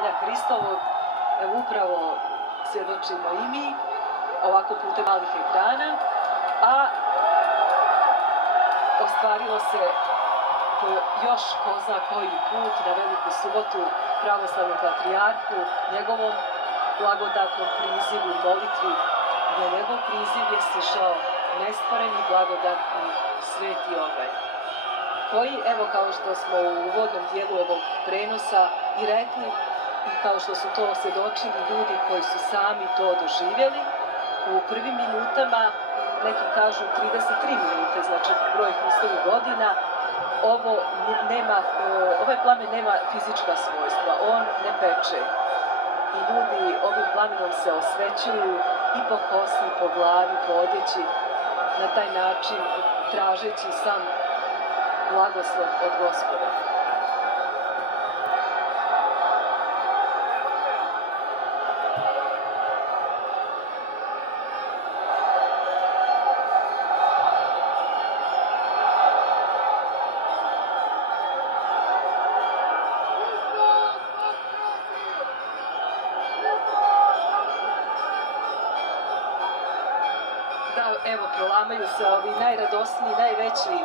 Vaskrsenja Hristovog, evo upravo svjedočimo i mi, ovako putem malih ekrana, a ostvarilo se po još ko zna koji put na Veliku subotu pravoslavnom patrijarhu, njegovom blagodatnom prizivu, molitvi, gdje njegov priziv je stišao nestvoreni blagodatni sveti obaj, koji, evo kao što smo u uvodnom dijelu ovog prenosa i rekli, i kao što su to svjedočili ljudi koji su sami to doživjeli, u prvim minutama, neki kažu 33 minute, znači broj Hristovih godina, ovaj plamen nema fizička svojstva, on ne peče. I ljudi ovim plamenom se osvećuju i po kosi, i po glavi, po odjeći, na taj način tražeći sam blagoslov od Gospoda. Da, evo, prolamaju se ovi najradosniji, najveći